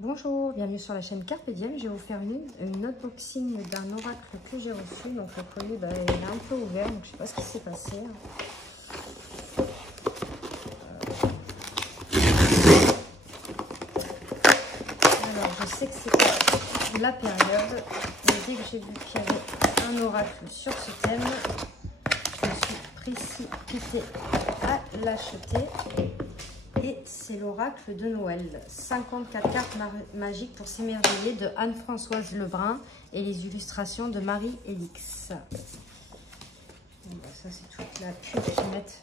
Bonjour, bienvenue sur la chaîne Carpe Diem. Je vais vous faire une unboxing d'un oracle que j'ai reçu. Donc le colis il est un peu ouvert, donc je ne sais pas ce qui s'est passé. Alors je sais que c'est la période, mais dès que j'ai vu qu'il y avait un oracle sur ce thème, je me suis précipitée à l'acheter. Et c'est l'oracle de Noël. 54 cartes magiques pour s'émerveiller de Anne-Françoise Lebrun et les illustrations de Marie-Élix. Bon, bah, ça, c'est toute la pub qu'ils mettent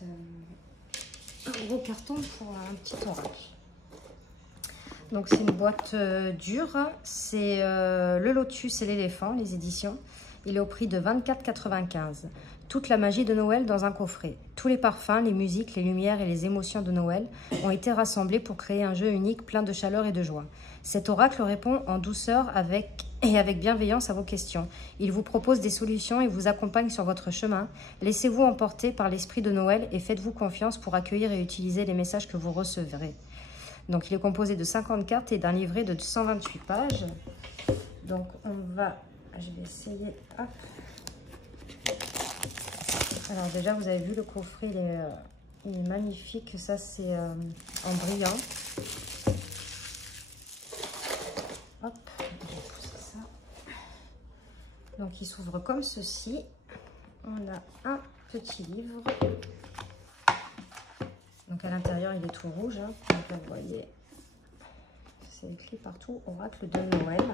un gros carton pour un petit oracle. Donc, c'est une boîte dure. C'est le Lotus et l'éléphant, les éditions. Il est au prix de 24,95 €. Toute la magie de Noël dans un coffret. Tous les parfums, les musiques, les lumières et les émotions de Noël ont été rassemblés pour créer un jeu unique plein de chaleur et de joie. Cet oracle répond en douceur avec bienveillance à vos questions. Il vous propose des solutions et vous accompagne sur votre chemin. Laissez-vous emporter par l'esprit de Noël et faites-vous confiance pour accueillir et utiliser les messages que vous recevrez. Donc, il est composé de 50 cartes et d'un livret de 128 pages. Donc, je vais essayer. Hop. Alors déjà, vous avez vu le coffret, il est magnifique. Ça, c'est en brillant. Hop, je vais pousser ça. Donc, il s'ouvre comme ceci. On a un petit livre. Donc, à l'intérieur, il est tout rouge. Hein. Donc, là, vous voyez, c'est écrit partout, oracle de Noël.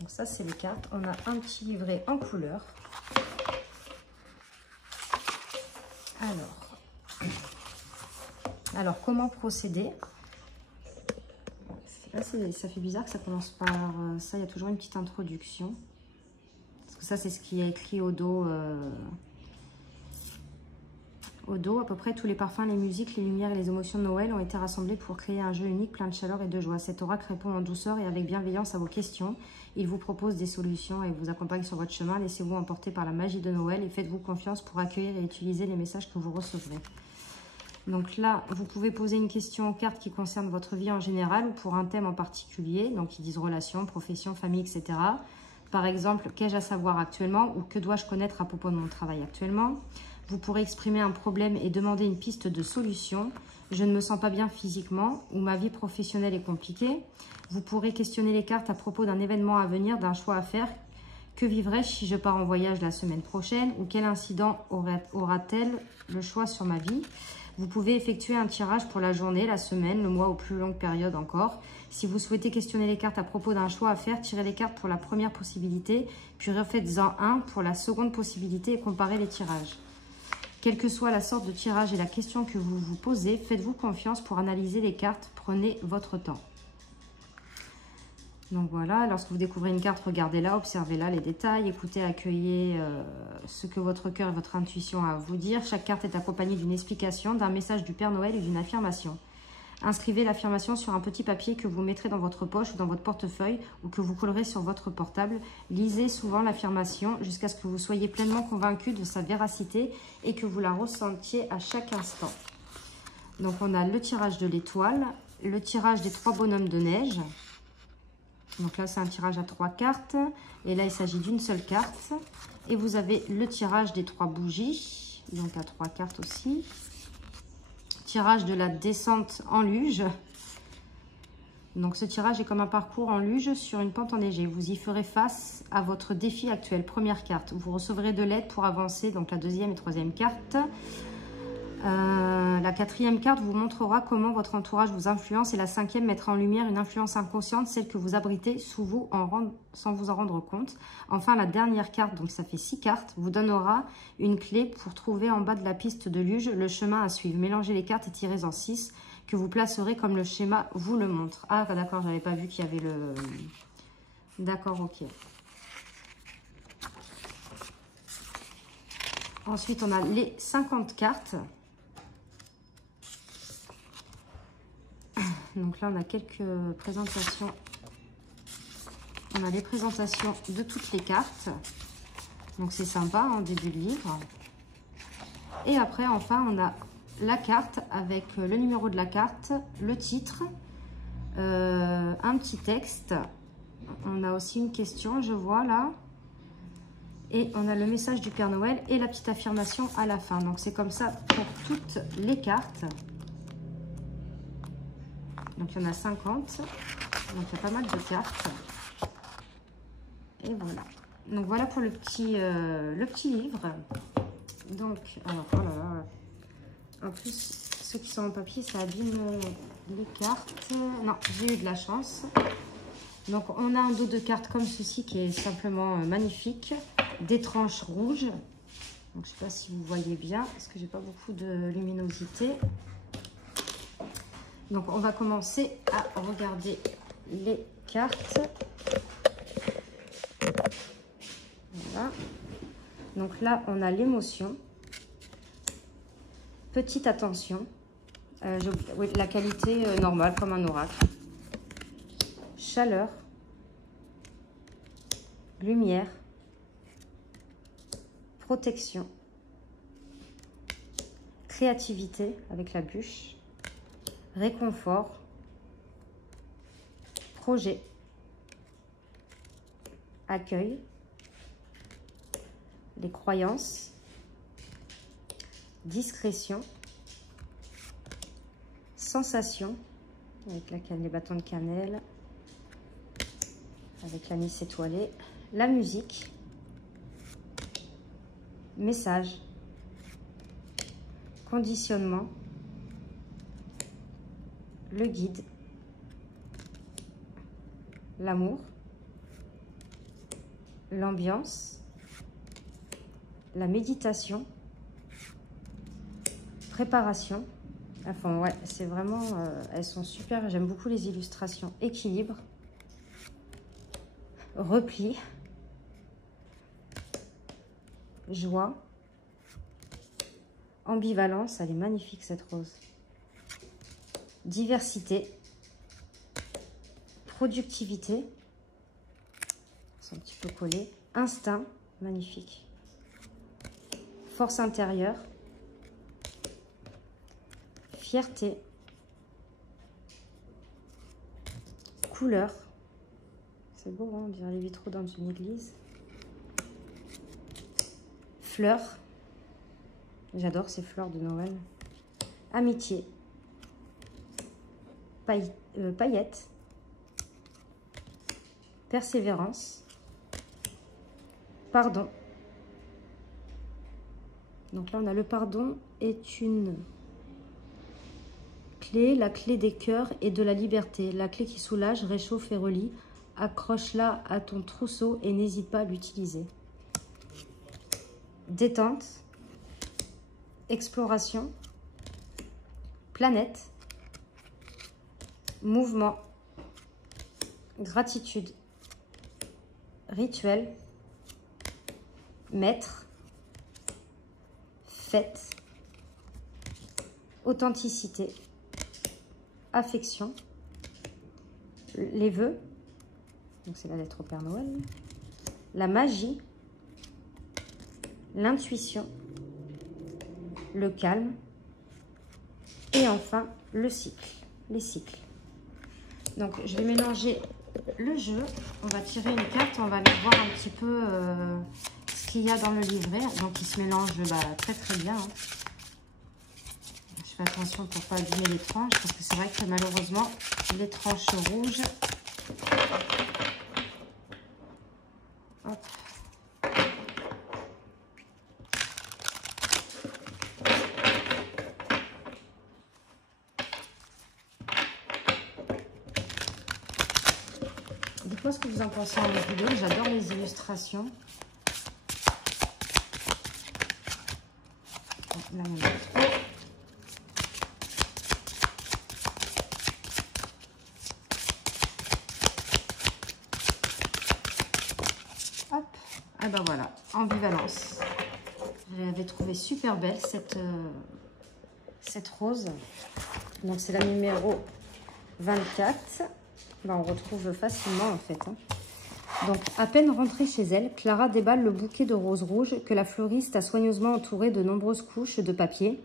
Donc, ça, c'est les cartes. On a un petit livret en couleur. Alors, comment procéder? Là, ça fait bizarre que ça commence par ça. Il y a toujours une petite introduction. Parce que ça, c'est ce qui est écrit au dos. À peu près tous les parfums, les musiques, les lumières et les émotions de Noël ont été rassemblés pour créer un jeu unique plein de chaleur et de joie. Cet oracle répond en douceur et avec bienveillance à vos questions. Il vous propose des solutions et vous accompagne sur votre chemin. Laissez-vous emporter par la magie de Noël et faites-vous confiance pour accueillir et utiliser les messages que vous recevrez. Donc là, vous pouvez poser une question aux cartes qui concerne votre vie en général ou pour un thème en particulier. Donc, ils disent relations, profession, famille, etc. Par exemple, qu'ai-je à savoir actuellement ou que dois-je connaître à propos de mon travail actuellement? Vous pourrez exprimer un problème et demander une piste de solution. Je ne me sens pas bien physiquement ou ma vie professionnelle est compliquée. Vous pourrez questionner les cartes à propos d'un événement à venir, d'un choix à faire. Que vivrai-je si je pars en voyage la semaine prochaine? Ou quel incident aura-t-elle le choix sur ma vie? Vous pouvez effectuer un tirage pour la journée, la semaine, le mois ou plus longue période encore. Si vous souhaitez questionner les cartes à propos d'un choix à faire, tirez les cartes pour la première possibilité, puis refaites-en un pour la seconde possibilité et comparez les tirages. Quelle que soit la sorte de tirage et la question que vous vous posez, faites-vous confiance pour analyser les cartes. Prenez votre temps. Donc voilà, lorsque vous découvrez une carte, regardez-la, observez-la, les détails, écoutez, accueillez ce que votre cœur et votre intuition a à vous dire. Chaque carte est accompagnée d'une explication, d'un message du Père Noël et d'une affirmation. Inscrivez l'affirmation sur un petit papier que vous mettrez dans votre poche ou dans votre portefeuille ou que vous collerez sur votre portable. Lisez souvent l'affirmation jusqu'à ce que vous soyez pleinement convaincu de sa véracité et que vous la ressentiez à chaque instant. Donc on a le tirage de l'étoile, le tirage des 3 bonhommes de neige. Donc là, c'est un tirage à 3 cartes. Et là, il s'agit d'une seule carte. Et vous avez le tirage des 3 bougies. Donc à 3 cartes aussi. Tirage de la descente en luge. Donc ce tirage est comme un parcours en luge sur une pente enneigée. Vous y ferez face à votre défi actuel. Première carte. Vous recevrez de l'aide pour avancer. Donc la deuxième et troisième carte. La quatrième carte vous montrera comment votre entourage vous influence et la cinquième mettra en lumière une influence inconsciente, celle que vous abritez sous vous sans vous en rendre compte. Enfin, la dernière carte, donc ça fait 6 cartes, vous donnera une clé pour trouver en bas de la piste de luge le chemin à suivre. Mélangez les cartes et tirez-en 6 que vous placerez comme le schéma vous le montre. Ah d'accord, j'avais pas vu qu'il y avait le... D'accord, ok. Ensuite, on a les 50 cartes. Donc là, on a quelques présentations. On a les présentations de toutes les cartes. Donc c'est sympa en début de livre. Et après, enfin, on a la carte avec le numéro de la carte, le titre, un petit texte. On a aussi une question, je vois là. Et on a le message du Père Noël et la petite affirmation à la fin. Donc c'est comme ça pour toutes les cartes. Donc il y en a 50. Donc il y a pas mal de cartes. Et voilà. Donc voilà pour le petit livre. Donc, alors, oh là là. En plus, ceux qui sont en papier, ça abîme les cartes. Non, j'ai eu de la chance. Donc on a un dos de cartes comme ceci qui est simplement magnifique. Des tranches rouges. Donc je ne sais pas si vous voyez bien, parce que j'ai pas beaucoup de luminosité. Donc on va commencer à regarder les cartes. Voilà. Donc là, on a l'émotion. Petite attention. Oui, la qualité normale, comme un oracle. Chaleur. Lumière. Protection. Créativité avec la bûche. Réconfort. Projet. Accueil. Les croyances, discrétion, sensation, avec les bâtons de cannelle, avec l'anis étoilé, la musique, message, conditionnement, le guide, l'amour, l'ambiance, la méditation, préparation. Enfin, ouais, c'est vraiment... elles sont super. J'aime beaucoup les illustrations. Équilibre. Repli. Joie. Ambivalence. Elle est magnifique, cette rose. Diversité. Productivité. C'est un petit peu collé. Instinct. Magnifique. Force intérieure, fierté, couleur, c'est beau, hein, on dirait les vitraux dans une église, fleurs, j'adore ces fleurs de Noël, amitié, paillettes, persévérance, pardon. Donc là, on a le pardon est une clé, la clé des cœurs et de la liberté. La clé qui soulage, réchauffe et relie. Accroche-la à ton trousseau et n'hésite pas à l'utiliser. Détente, exploration, planète, mouvement, gratitude, rituel, maître, fête, authenticité, affection, les vœux, donc c'est la lettre au Père Noël, la magie, l'intuition, le calme et enfin le cycle, les cycles. Donc je vais mélanger le jeu, on va tirer une carte, on va aller voir un petit peu ce qu'il y a dans le livret. Donc il se mélange très très bien. Hein. Je fais attention pour ne pas abîmer les tranches parce que c'est vrai que malheureusement les tranches rouges. Hop. Dites-moi ce que vous en pensez en vidéo. J'adore les illustrations. Là, on a trop. Hop. Et ben voilà, ambivalence. Je l'avais trouvée super belle cette rose. Donc c'est la numéro 24. Ben, on retrouve facilement en fait. Hein. Donc, à peine rentrée chez elle, Clara déballe le bouquet de roses rouges que la fleuriste a soigneusement entouré de nombreuses couches de papier.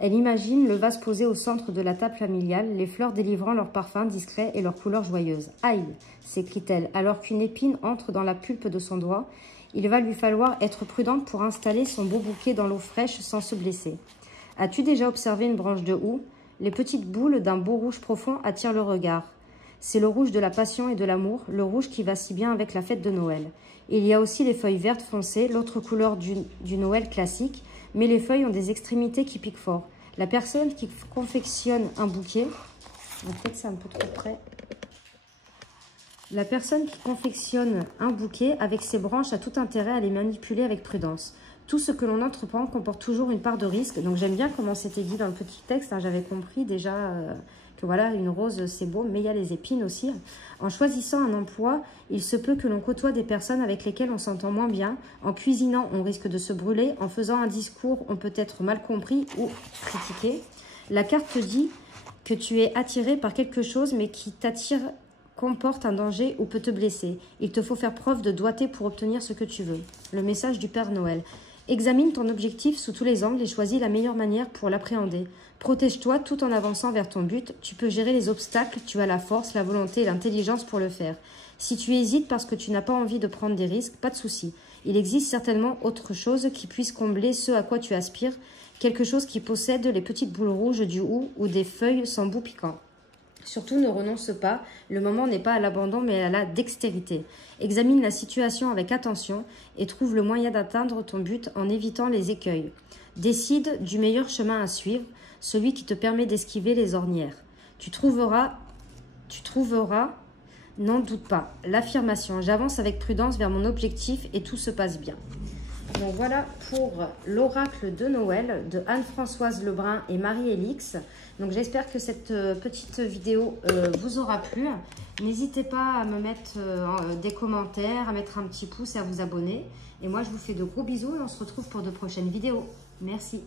Elle imagine le vase posé au centre de la table familiale, les fleurs délivrant leur parfum discret et leurs couleurs joyeuses. « Aïe !» s'écrie-t-elle, alors qu'une épine entre dans la pulpe de son doigt. Il va lui falloir être prudente pour installer son beau bouquet dans l'eau fraîche sans se blesser. As-tu déjà observé une branche de houx? Les petites boules d'un beau rouge profond attirent le regard. C'est le rouge de la passion et de l'amour, le rouge qui va si bien avec la fête de Noël. Il y a aussi les feuilles vertes foncées, l'autre couleur du Noël classique, mais les feuilles ont des extrémités qui piquent fort. La personne qui confectionne un bouquet, peut-être c'est un peu trop près. La personne qui confectionne un bouquet avec ses branches a tout intérêt à les manipuler avec prudence. Tout ce que l'on entreprend comporte toujours une part de risque. Donc j'aime bien comment c'était dit dans le petit texte. Hein, j'avais compris déjà que voilà, une rose c'est beau, mais il y a les épines aussi. En choisissant un emploi, il se peut que l'on côtoie des personnes avec lesquelles on s'entend moins bien. En cuisinant, on risque de se brûler. En faisant un discours, on peut être mal compris ou critiqué. La carte te dit que tu es attiré par quelque chose, mais qui t'attire comporte un danger ou peut te blesser. Il te faut faire preuve de doigté pour obtenir ce que tu veux. Le message du Père Noël. Examine ton objectif sous tous les angles et choisis la meilleure manière pour l'appréhender. Protège-toi tout en avançant vers ton but. Tu peux gérer les obstacles, tu as la force, la volonté et l'intelligence pour le faire. Si tu hésites parce que tu n'as pas envie de prendre des risques, pas de souci. Il existe certainement autre chose qui puisse combler ce à quoi tu aspires, quelque chose qui possède les petites boules rouges du houx ou des feuilles sans bout piquant. Surtout, ne renonce pas. Le moment n'est pas à l'abandon, mais à la dextérité. Examine la situation avec attention et trouve le moyen d'atteindre ton but en évitant les écueils. Décide du meilleur chemin à suivre, celui qui te permet d'esquiver les ornières. Tu trouveras, n'en doute pas, l'affirmation. J'avance avec prudence vers mon objectif et tout se passe bien. Donc voilà pour l'oracle de Noël de Anne-Françoise Lebrun et Marie-Élix. Donc j'espère que cette petite vidéo vous aura plu. N'hésitez pas à me mettre des commentaires, à mettre un petit pouce et à vous abonner. Et moi je vous fais de gros bisous et on se retrouve pour de prochaines vidéos. Merci.